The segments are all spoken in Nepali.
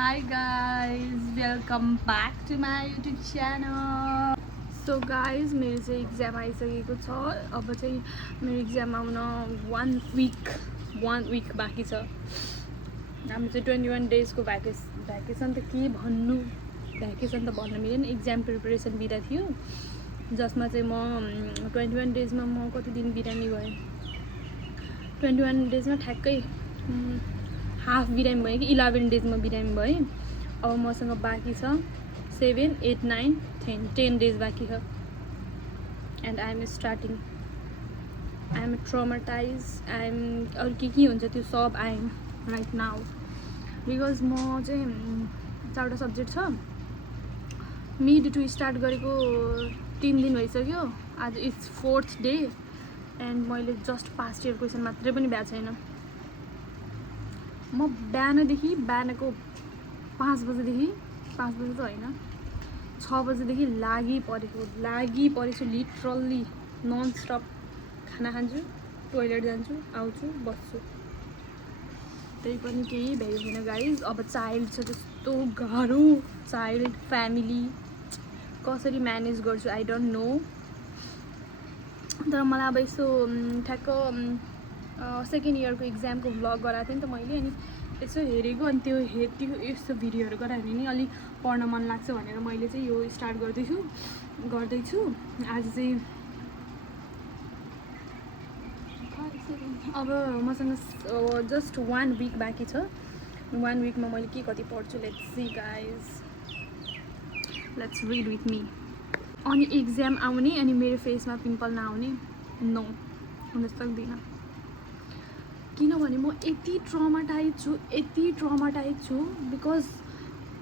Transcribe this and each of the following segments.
Hi guys, welcome back to my YouTube channel. So guys, मेरो चाहिँ एक्जाम आइसकेको छ. अब चाहिँ मेरो एक्जाम आउन 1 week बाँकी छ. हाम्रो चाहिँ 21 डेजको भ्याकेसन त के भन्नु, भ्याकेसन त भन्न मिलेन. एक्जाम प्रिपरेसन बिदा थियो, जसमा चाहिँ म 21 डेजमा म कति दिन बिरामी भएँ. 21 डेजमा ठ्याक्कै हाफ बिरामी भयो कि 11 डेजमा बिरामी भएँ. अब मसँग बाँकी छ 7, 8, 9, 10 डेज बाँकी छ. And I am starting. I am traumatise. अरू के हुन्छ त्यो सब I am right now. Because म चाहिँ 4वटा सब्जेक्ट छ. मिड टु स्टार्ट गरेको 3 दिन भइसक्यो. आज इट्स 4th डे एन्ड मैले जस्ट पास्ट इयर क्वेसन मात्रै पनि भ्याएको छैन. म बिहानको 5 बजेदेखि 5 बजे त होइन 6 बजेदेखि लागिपरेछु लिटरल्ली. नन स्टप खाना खान्छु, टोइलेट जान्छु, आउँछु, बस्छु. त्यही पनि केही भ्याइ छैन गाइज. अब चाइल्ड छ, त्यस्तो गाह्रो. चाइल्ड फ्यामिली कसरी म्यानेज गर्छु आई डोन्ट नो. तर मलाई अब यसो ठ्याक्क सेकेन्ड इयरको एक्जामको भ्लग गराएको थिएँ नि त मैले. अनि यसो हेरेको, अनि त्यो यस्तो भिडियोहरू गरायो भने नि अलिक पढ्न मन लाग्छ भनेर मैले चाहिँ यो स्टार्ट गर्दैछु. आज चाहिँ अब मसँग जस्ट 1 week बाँकी छ. 1 weekमा मैले के कति पढ्छु, let's see guys. Let's read with me. अनि एक्जाम आउने अनि मेरो फेसमा पिम्पल नआउने, नो, हुन सक्दैन. किनभने म यति ट्रमाटाइज छु बिकज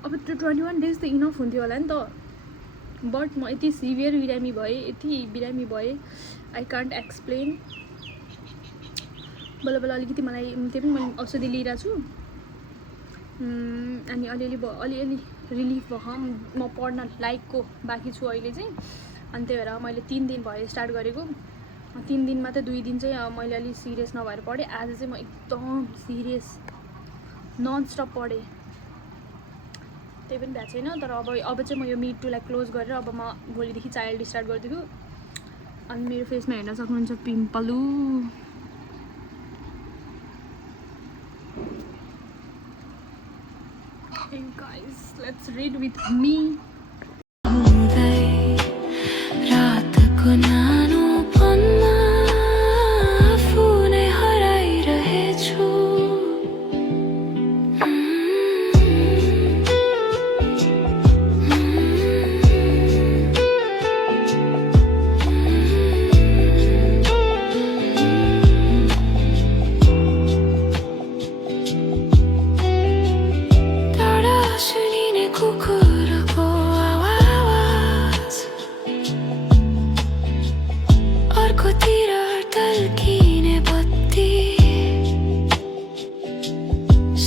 अब त्यो 21 डेज त इनफ हुन्थ्यो होला नि त. बट म यति सिभियर बिरामी भएँ आई कान्ट एक्सप्लेन. बल्ल अलिकति मलाई त्यो पनि मैले औषधि लिइरहेको छु. अनि अलिअलि रिलिफ भयो. म पढ्न लायकको बाँकी छु अहिले चाहिँ. अनि त्यही भएर मैले 3 दिन भयो स्टार्ट गरेको. 3 दिनमा त 2 दिन चाहिँ मैले अलिक सिरियस नभएर पढेँ. आज चाहिँ म एकदम सिरियस नन स्टप पढेँ. त्यही पनि भएको छैन. तर अब चाहिँ म यो मिड टुलाई क्लोज गरेर अब म भोलिदेखि चाइल्ड स्टार्ट गरिदिएको. अनि मेरो फेसमा हेर्न सक्नुहुन्छ पिम्पलु. Hey guys, let's read with me.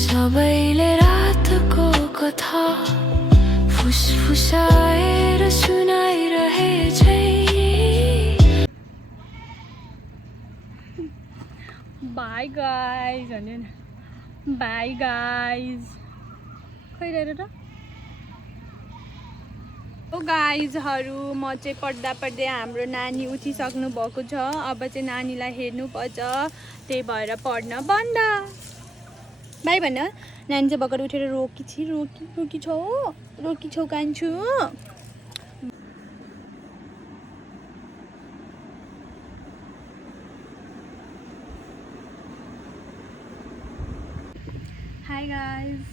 सबैले रातको कथा फुसफुसाएर सुनाइरहेछै. बाई गाइज भन्यो नि. बाई गाइज खै रहेर त. ओ गाइजहरू, म चाहिँ पढ्दै हाम्रो नानी उठिसक्नु भएको छ. अब चाहिँ नानीलाई हेर्नुपर्छ, त्यही भएर पढ्न बन्द. बाई भन्न. नानी चाहिँ भर्खर उठेर रोकी छौ कान्छु. Hi guys,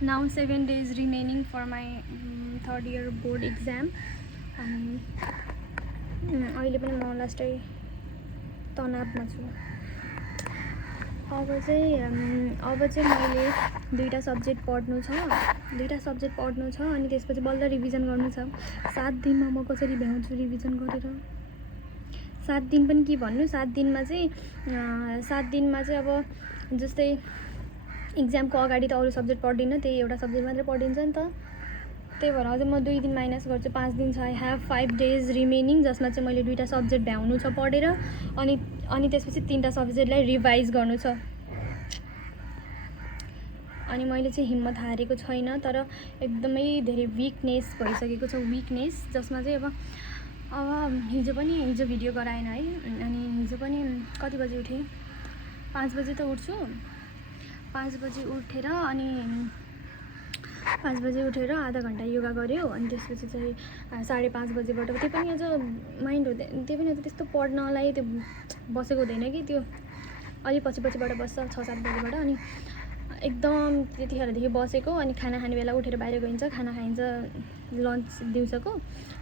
now 7 days remaining for my 3rd year board exam. अहिले पनि म लास्टै तनावमा छु. अब चाहिँ मैले 2टा सब्जेक्ट पढ्नु छ अनि त्यसपछि बल्ल रिभिजन गर्नु छ. 7 दिनमा म कसरी भ्याउँछु रिभिजन गरेर. 7 दिन पनि के भन्नु. 7 दिनमा चाहिँ अब जस्तै एक्जामको अगाडि त अरू सब्जेक्ट पढ्दिनँ, त्यही एउटा सब्जेक्ट मात्रै पढिन्छ नि त. त्यही भएर अझै म 2 दिन माइनस गर्छु. 5 दिन छ. आई हेभ 5 डेज रिमेनिङ, जसमा चाहिँ मैले 2टा सब्जेक्ट भ्याउनु छ पढेर. अनि त्यसपछि 3टा सब्जेक्टलाई रिभाइज गर्नु छ. अनि मैले चाहिँ हिम्मत हारेको छैन, तर एकदमै धेरै विकनेस भइसकेको छ, विकनेस जसमा चाहिँ अब हिजो भिडियो गराएन है। अनि हिजो पनि कति बजी उठेँ, 5 बजी त उठ्छु। 5 बजी उठेर अनि 5 बजी उठेर आधा घन्टा योगा गऱ्यो। अनि त्यसपछि चाहिँ 5:30 बजीबाट त्यो पनि अझ माइन्ड हुँदैन, त्यो पनि अझ त्यस्तो पढ्नलाई त्यो बसेको हुँदैन कि, त्यो अलि पछिबाट बस्छ 6-7 बजीबाट। अनि एकदम त्यतिखेरदेखि बसेको। अनि खाना खाने बेला उठेर बाहिर गइन्छ, खाना खाइन्छ लन्च दिउँसोको।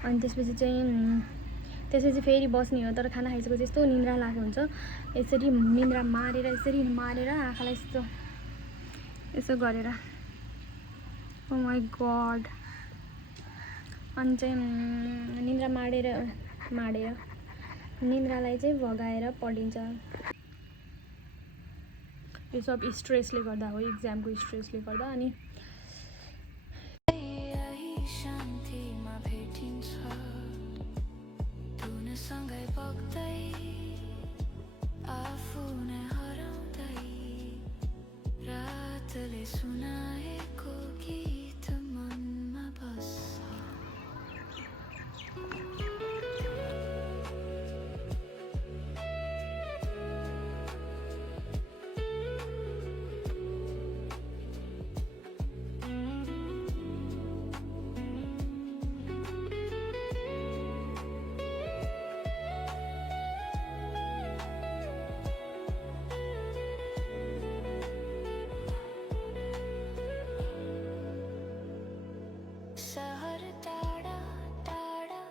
अनि त्यसपछि फेरि बस्ने हो। तर खाना खाइसकेपछि यस्तो निन्द्रा लागेको हुन्छ, यसरी निन्द्रा मारेर आँखालाई यसो गरेर, ओ माई गड। अनि चाहिँ निन्द्रा माडेर निन्द्रालाई चाहिँ भगाएर पढिन्छ। यो सब स्ट्रेसले गर्दा हो, इक्जामको स्ट्रेसले गर्दा। अनि शान्तिमा भेटिन्छ तुनसँगै बग्दै आफू नै हराउँदै रातले सुनाएको गीत मनमा बस्छ। सहर टाढा टाढा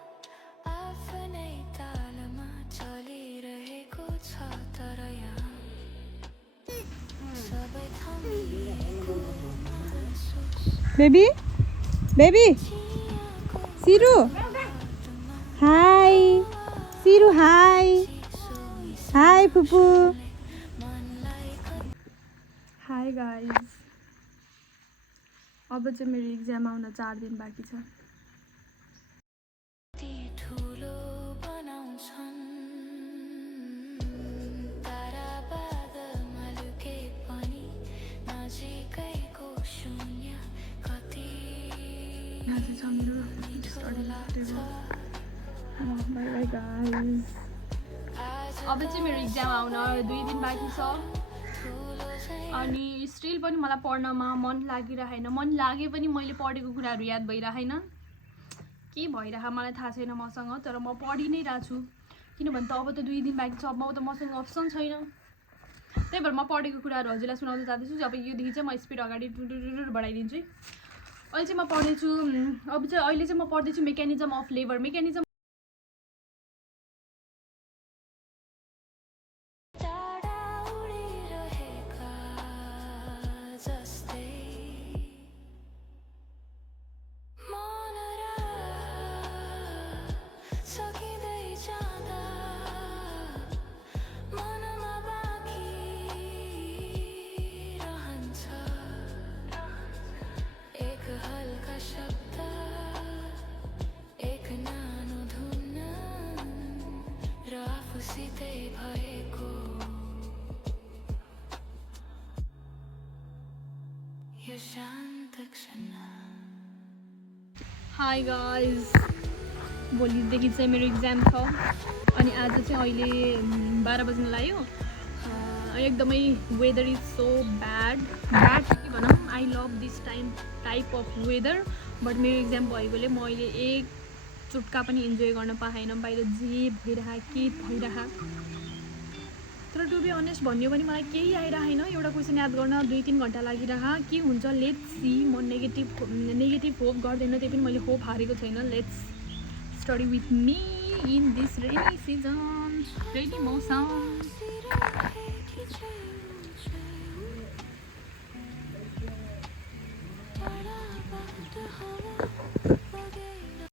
आफ्नै तालमा चलिरहेको छ, तर यहाँ सबै थमिएको महसुस। बेबी सिरु हाई, सिरु हाई फुपू। हाई गाइज, अब चाहिँ मेरो इक्जाम आउन 4 दिन बाँकी छ। ठुलो बनाउँछन् तारा बादलमा लुके पनि नजिकैको शून्य कति आज छ मेरो बाई बाई गाइज। अब चाहिँ मेरो इक्जाम आउन 2 दिन बाँकी छ। अनि स्टिल पनि मलाई पढ्नमा मन लागिरहेन। मन लागे पनि मैले पढेको कुराहरू याद भइरहेन। के भइरह मलाई थाहा छैन मसँग, तर म पढि नै रहेको छु। किनभने त अब त 2 दिन बाँकी छ, अब त मसँग अप्सन छैन। त्यही भएर म पढेको कुराहरू हजुरलाई सुनाउन जाँदैछु। अब योदेखि चाहिँ म स्पिड अगाडि बढाइदिन्छु। अहिले चाहिँ म पढ्दैछु, अहिले चाहिँ म पढ्दैछु mechanism of labour. Mechanism hi guys, भोलिदेखि चाहिँ मेरो इक्जाम छ। अनि आज चाहिँ अहिले 12 बज्न लाग्यो। एकदमै वेदर इज सो ब्याड के भनौँ, I love this type of weather. But मेरो इक्जाम भएकोले म अहिले एक चुट्का पनि इन्जोय गर्न पाएन। बाहिर जे भइरह तर टु बी अनेस्ट भन्यो भने मलाई केही आइरहेन। एउटा क्वेसन याद गर्न 2-3 घन्टा लागिरह। के हुन्छ लेट्स सी। म नेगेटिभ होप गर्दैन, त्यही पनि मैले होप हारेको छैन। Let's study with me in this rainy season, rainy मौसम।